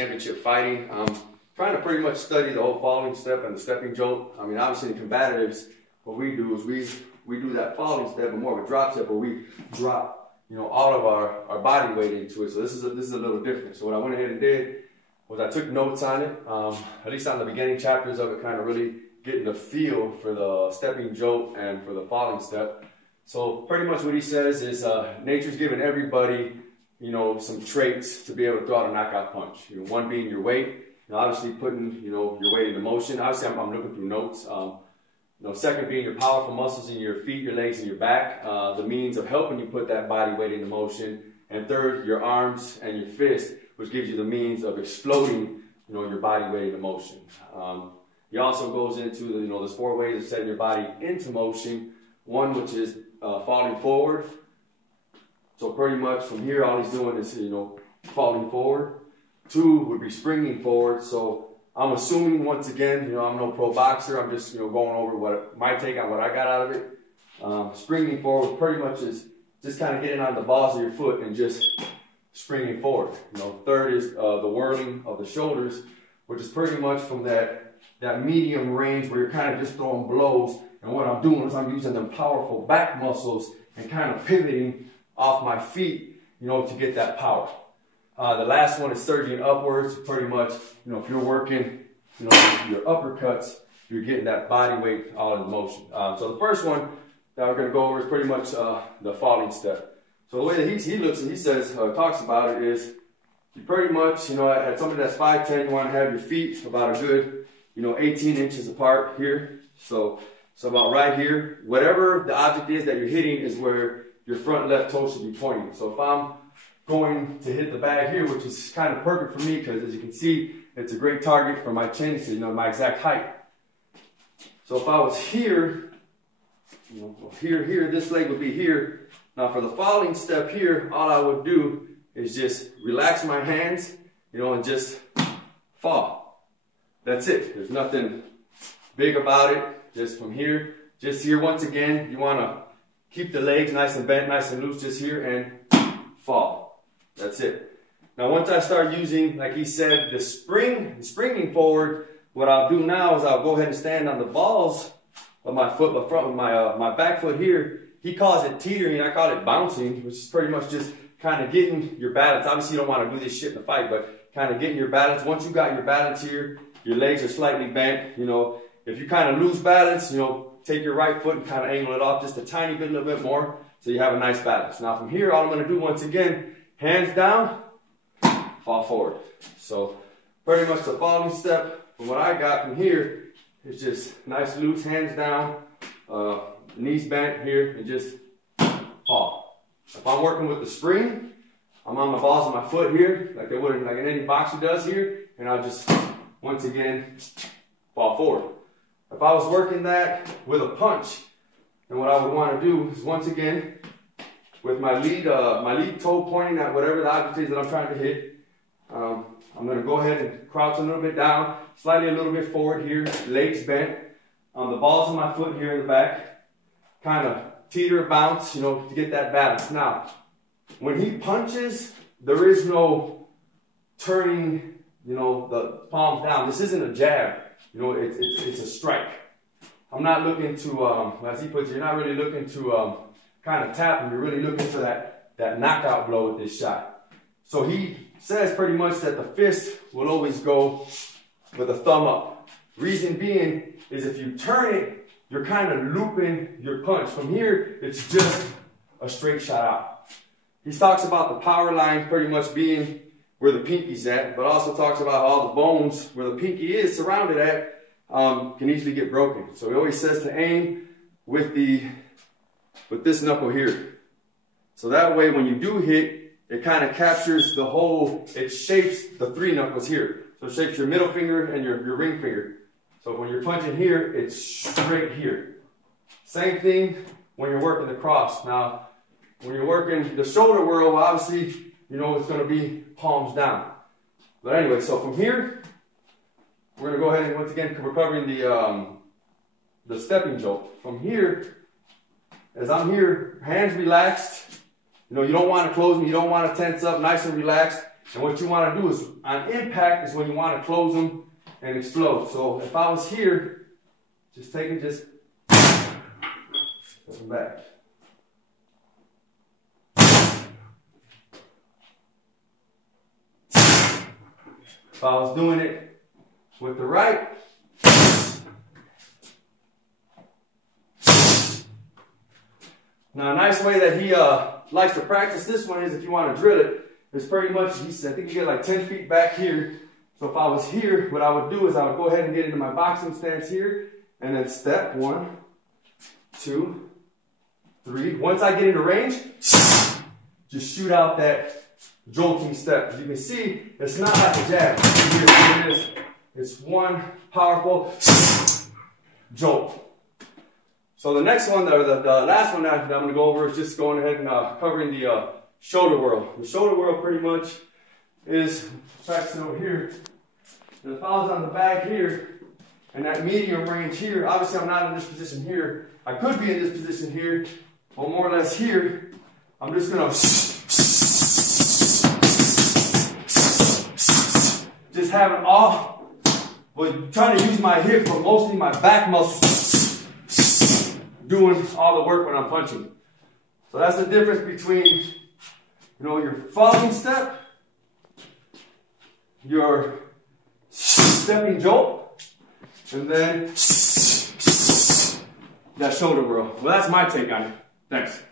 Championship Fighting. Trying to pretty much study the whole falling step and the stepping jolt. I mean, obviously in combatives, what we do is we do that falling step, but more of a drop step, where we drop, all of our body weight into it. So this is a little different. So what I went ahead and did was I took notes on it, at least on the beginning chapters of it, kind of really getting the feel for the stepping jolt and for the falling step. So pretty much what he says is nature's given everybody, some traits to be able to throw out a knockout punch. One being your weight, obviously putting, your weight into motion. Obviously, I'm looking through notes. Second being your powerful muscles in your feet, your legs, and your back, the means of helping you put that body weight into motion. And third, your arms and your fist, which gives you the means of exploding, your body weight into motion. He also goes into there's 4 ways of setting your body into motion. One, which is falling forward. So pretty much from here, all he's doing is, falling forward. 2 would be springing forward. So I'm assuming, once again, I'm no pro boxer. I'm just, going over my take on what I got out of it. Springing forward pretty much is just kind of getting on the balls of your foot and just springing forward. Third is the whirling of the shoulders, which is pretty much from that medium range where you're kind of just throwing blows. And what I'm doing is I'm using them powerful back muscles and kind of pivoting off my feet, to get that power. The last one is surging upwards. Pretty much, if you're working, your uppercuts, you're getting that body weight all in motion. So the first one that we're going to go over is pretty much the falling step. So the way that he looks and he says, talks about it is, you pretty much, at somebody that's 5'10", you want to have your feet about a good, 18 inches apart here. So about right here, whatever the object is that you're hitting is where your front left toe should be pointing. So if I'm going to hit the bag here, which is kind of perfect for me because, as you can see, it's a great target for my chin to my exact height. So if I was here, here, this leg would be here. Now for the falling step here, all I would do is just relax my hands, and just fall. That's it. There's nothing big about it. Just from here, once again, you want to keep the legs nice and bent, nice and loose, just here, and fall. That's it. Now, once I start using, like he said, the springing forward, what I'll do now is I'll go ahead and stand on the balls of my foot, the front of my back foot here. He calls it teetering, I call it bouncing, which is pretty much just kind of getting your balance. Obviously, you don't want to do this shit in the fight, but kind of getting your balance. Once you got your balance here, your legs are slightly bent, If you kind of lose balance, take your right foot and kind of angle it off just a tiny bit, a little bit more, so you have a nice balance. Now from here, all I'm going to do, once again, hands down, fall forward. So pretty much the falling step, from what I got from here, is just nice loose, hands down, knees bent here, and just fall. If I'm working with the spring, I'm on the balls of my foot here, like any boxer does here, and I'll just, once again, fall forward. If I was working that with a punch, then what I would want to do is, once again, with my lead toe pointing at whatever the object is that I'm trying to hit, I'm going to go ahead and crouch a little bit down, slightly a little bit forward here, legs bent, on the balls of my foot here in the back, kind of teeter, bounce, to get that balance. Now, when he punches, there is no turning, the palms down. This isn't a jab. It's a strike. I'm not looking to, as he puts it, you're not really looking to kind of tap him. You're really looking for that knockout blow with this shot. So he says pretty much that the fist will always go with a thumb up. Reason being is if you turn it, you're kind of looping your punch. From here, it's just a straight shot out. He talks about the power line pretty much being where the pinky's at, but also talks about how all the bones where the pinky is surrounded at can easily get broken. So he always says to aim with this knuckle here. So that way when you do hit, it kind of captures the whole, it shapes the 3 knuckles here. So it shapes your middle finger and your ring finger. So when you're punching here, it's straight here. Same thing when you're working the cross. Now, when you're working the shoulder whirl, obviously, it's going to be palms down. But anyway, so from here, we're going to go ahead and, once again, we're covering the stepping jolt. From here, as I'm here, hands relaxed. You don't want to close them. You don't want to tense up, nice and relaxed. And what you want to do is, on impact, is when you want to close them and explode. So if I was here, just take it, just step them back. If I was doing it with the right, now a nice way that he likes to practice this one is, if you want to drill it, it's pretty much, I think you get like 10 feet back here. So if I was here, what I would do is I would go ahead and get into my boxing stance here, and then step 1, 2, 3. Once I get into range, just shoot out that jolting step. As you can see, it's not like a jab. Here it is. It's one powerful jolt. So the next one, or the last one that I'm going to go over, is just going ahead and covering the shoulder whirl. The shoulder whirl pretty much is practicing over here. And if I was on the back here, and that medium range here, obviously I'm not in this position here. I could be in this position here, but more or less here, I'm just going to just having all, but trying to use my hip, but mostly my back muscles, doing all the work when I'm punching. So that's the difference between, your falling step, your stepping jolt, and then that shoulder whirl. Well, that's my take on it. Thanks.